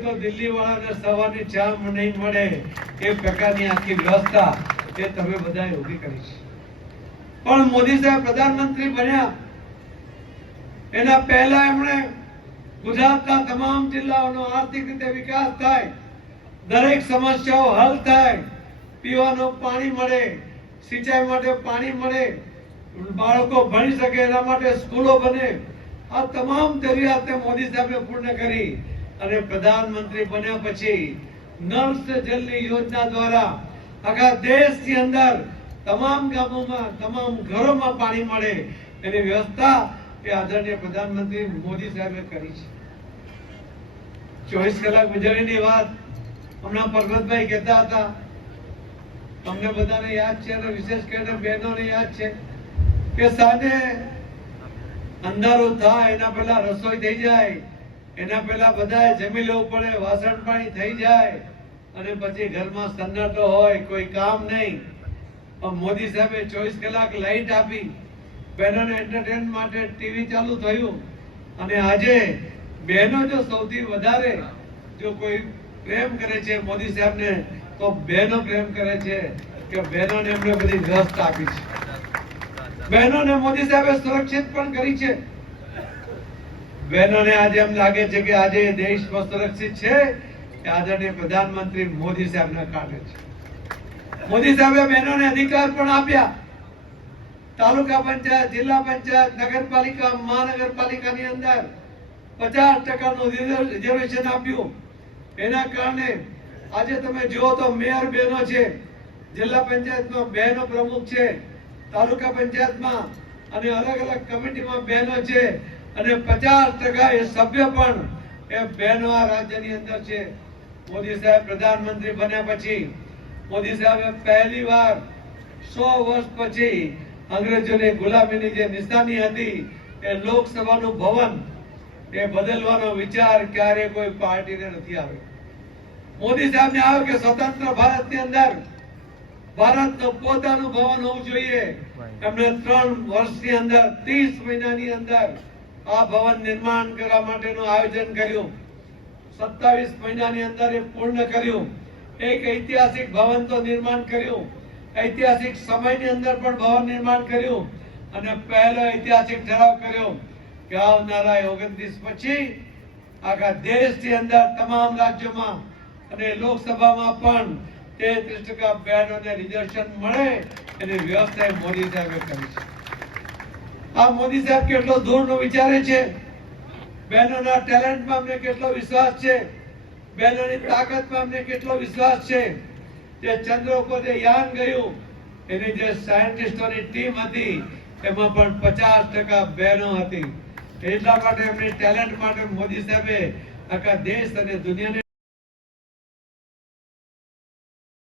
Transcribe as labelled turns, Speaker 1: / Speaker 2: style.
Speaker 1: દિલ્હી વાળાને સવારની ચા નહીં મળે એ પ્રકારની આખી વ્યવસ્થા એ તમે બધાએ ઊભી કરી છે. પણ મોદી સાહેબ પ્રધાનમંત્રી બન્યા. એના પહેલા એમણે ગુજરાતના તમામ જિલ્લાઓનો આર્થિક રીતે વિકાસ થાય, દરેક સમસ્યાઓ હલ થાય, પીવાનું પાણી મળે, સિંચાઈ માટે પાણી મળે, બાળકો ભણી શકે, એના માટે સ્કૂલો બને. આ તમામ જરૂરિયાતને મોદી સાહેબે પૂર્ણ કરી. અને પ્રધાનમંત્રી બન્યા પછી નળ સે યોજના દ્વારા આખા દેશની અંદર તમામ ગામોમાં, તમામ ઘરોમાં પાણી મળે એની વ્યવસ્થા એ આદરણીય પ્રધાનમંત્રી મોદી સાહેબે કરી છે. ચોવીસ કલાક વીજળીની વાત હમણાં પરબતભાઈ કહેતા હતા. તમને બધાને યાદ છે અને વિશેષ કરીને બહેનોને યાદ છે કે સાંજે અંધારું થાય, એના પહેલા રસોઈ થઈ જાય એના પહેલા બધાએ જમી લેવું પડે, વાસણ પાણી થઈ જાય અને પછી ઘરમાં સન્નાટો હોય, કોઈ કામ નહીં. પણ મોદી સાહેબે ચોવીસ કલાક લાઈટ આપી, બહેનોને એન્ટરટેન માટે ટીવી ચાલુ થયું. અને આજે બહેનો જો સૌથી વધારે જો કોઈ પ્રેમ કરે છે મોદી સાહેબને, તો બહેનો પ્રેમ કરે છે કે બહેનોને એમણે બધી વ્યવસ્થા આપી છે. બહેનોને મોદી સાહેબે સુરક્ષિત પણ કરી છે. બહેનોને આજે એમ લાગે છે કે આજે દેશ સુરક્ષિત છે આદરણીય પ્રધાનમંત્રી મોદી સાહેબના કારણે છે. મોદી સાહેબે બહેનોને અધિકાર પણ આપ્યા. તાલુકા પંચાયત, જિલ્લા પંચાયત, નગરપાલિકા, મહાનગરપાલિકાની અંદર પચાસ ટકાનું રિઝર્વેશન આપ્યું. એના કારણે આજે તમે જુઓ તો મેયર બહેનો છે, જિલ્લા પંચાયતમાં બહેનો પ્રમુખ છે, તાલુકા પંચાયતમાં અને અલગ અલગ કમિટીમાં બહેનો છે. અને પચાસ ટકા એ સભ્ય પણ એ બહેનો આ રાજ્યની અંદર છે. મોદી સાહેબ પ્રધાનમંત્રી બન્યા પછી મોદી સાહેબે પહેલી વાર સો વર્ષ પછી અંગ્રેજોની ગુલામીની જે નિશાની હતી એ લોકસભાનું ભવન એ બદલવાનો વિચાર ક્યારે કોઈ પાર્ટીને નથી આવ્યો. મોદી સાહેબને આવ્યો કે સ્વતંત્ર ભારતની અંદર ભારતનું પોતાનું ભવન હોવું જોઈએ. એમને ત્રણ વર્ષની અંદર, ત્રીસ મહિનાની અંદર આ ભવન નિર્માણ કરવા માટેનું આયોજન કર્યું. સત્તાવીસ મહિનાની અંદર પૂર્ણ કર્યું. એક ઐતિહાસિક ભવન તો નિર્માણ કર્યું. ઐતિહાસિક સમયની અંદર પણ ભવન નિર્માણ કર્યું. અને પહેલો ઐતિહાસિક ઠરાવ કર્યો કે આવનારા ઓગણત્રીસ પછી આખા દેશની અંદર તમામ રાજ્યોમાં અને લોકસભામાં પણ તેત્રીસ ટકા બહેનોને રિઝર્વેશન મળે એની વ્યવસ્થા મોદી સાહેબે કરી છે. આ મોદી સાહેબ કેટલો દૂરનો વિચારે છે? બહેનોના ટેલેન્ટમાં અમને કેટલો વિશ્વાસ છે? બહેનોની તાકાતમાં અમને કેટલો વિશ્વાસ છે? જે ચંદ્ર ઉપર જે યાન ગયું, એની જે સાયન્ટિસ્ટોની ટીમ હતી, એમાં પણ પચાસ ટકા બહેનો હતી. એટલા માટે એમની ટેલેન્ટ માટે મોદી સાહેબે આખા દેશ અને દુનિયાને